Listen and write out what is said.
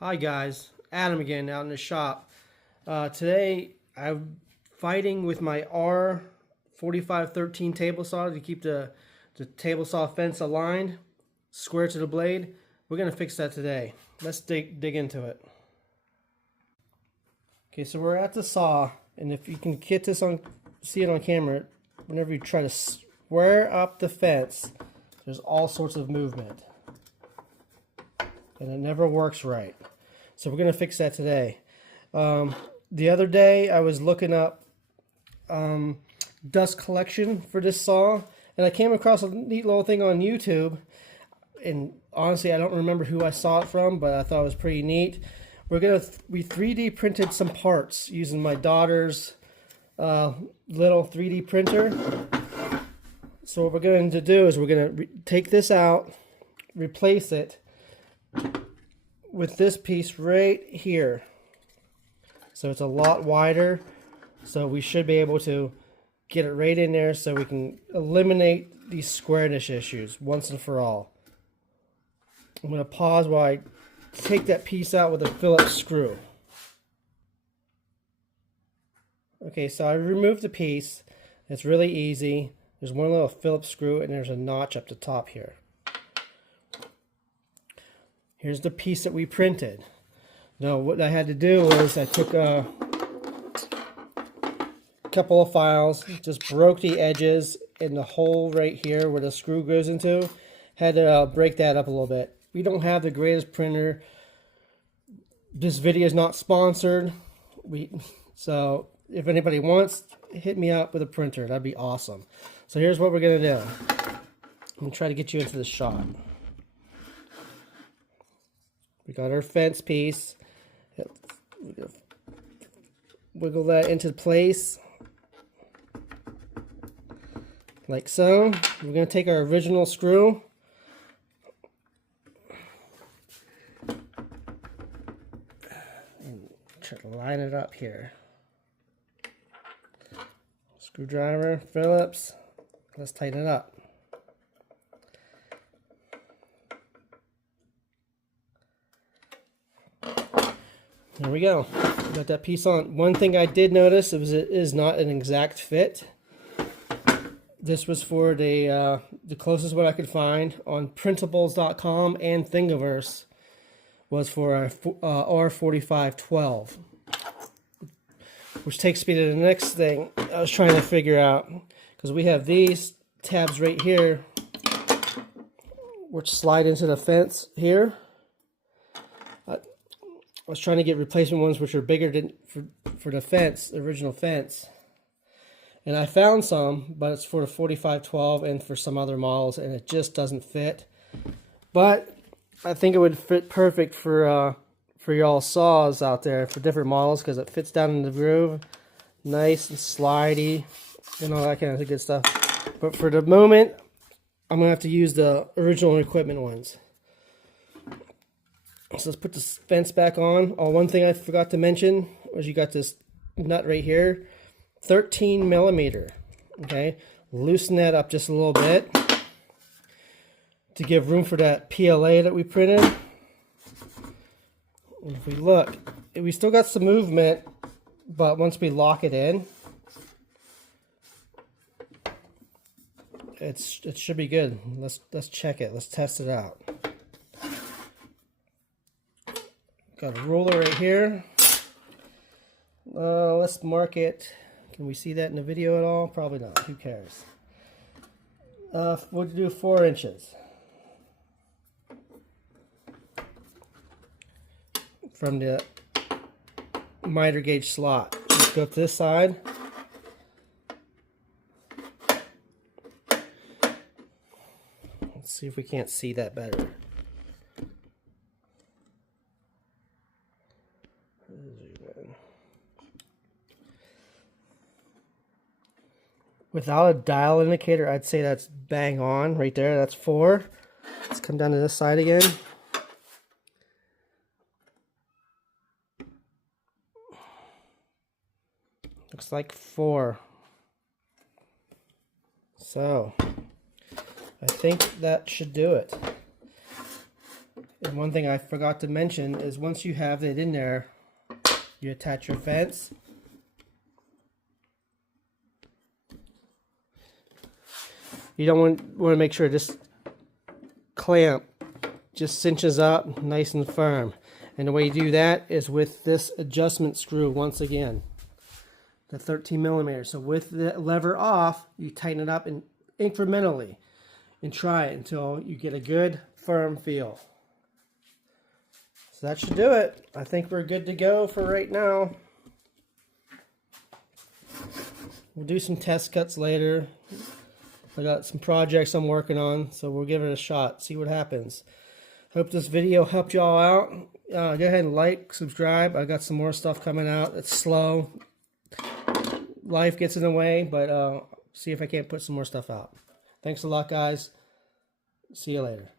Hi guys, Adam again out in the shop. Today I'm fighting with my R4513 table saw to keep the table saw fence aligned, square to the blade. We're going to fix that today. Let's dig into it. Okay, so we're at the saw, and if you can get this on, see it on camera, whenever you try to square up the fence, there's all sorts of movement. And it never works right. So we're going to fix that today. The other day I was looking up dust collection for this saw, and I came across a neat little thing on YouTube, and honestly I don't remember who I saw it from, but I thought it was pretty neat. We 3D printed some parts using my daughter's little 3D printer. So what we're going to do is we're going to take this out, replace it with this piece right here. So it's a lot wider, so we should be able to get it right in there so we can eliminate these squareness issues once and for all. I'm going to pause while I take that piece out with a Phillips screw. Okay, so I removed the piece. It's really easy. There's one little Phillips screw and there's a notch up the top here. Here's the piece that we printed. Now what I had to do was I took a couple of files, just broke the edges in the hole right here where the screw goes into. Had to break that up a little bit. We don't have the greatest printer. This video is not sponsored. So if anybody wants, hit me up with a printer. That'd be awesome. So here's what we're gonna do. I'm gonna try to get you into the shot. We got our fence piece. Wiggle that into place. Like so. We're going to take our original screw. And try to line it up here. Screwdriver, Phillips. Let's tighten it up. There we go. Got that piece on. One thing I did notice is it is not an exact fit. This was for the closest one I could find on printables.com and Thingiverse was for a R4512. Which takes me to the next thing I was trying to figure out. Because we have these tabs right here which slide into the fence here. I was trying to get replacement ones which are bigger than for the fence, the original fence. And I found some, but it's for the 4512 and for some other models, and it just doesn't fit. But I think it would fit perfect for y'all saws out there for different models because it fits down in the groove, nice and slidey, and all that kind of good stuff. But for the moment, I'm gonna have to use the original equipment ones. So let's put this fence back on. Oh, one thing I forgot to mention was you got this nut right here, 13 millimeter. Okay, loosen that up just a little bit to give room for that PLA that we printed. And if we look, we still got some movement, but once we lock it in, it should be good. Let's check it. Let's test it out. Got a ruler right here. Let's mark it. Can we see that in the video at all? Probably not. Who cares? We'll do 4 inches. From the miter gauge slot. Let's go to this side. Let's see if we can't see that better. Without a dial indicator, I'd say that's bang on right there. That's 4. Let's come down to this side again. Looks like 4. So I think that should do it. And one thing I forgot to mention is once you have it in there, you attach your fence. You don't want to make sure this clamp just cinches up nice and firm. And the way you do that is with this adjustment screw once again. The 13 millimeters. So with the lever off, you tighten it up and incrementally and try it until you get a good firm feel. So that should do it. I think we're good to go for right now. We'll do some test cuts later. I got some projects I'm working on, so we'll give it a shot, see what happens. Hope this video helped y'all out. Go ahead and like, subscribe. I got some more stuff coming out. It's slow. Life gets in the way, but see if I can't put some more stuff out. Thanks a lot, guys. See you later.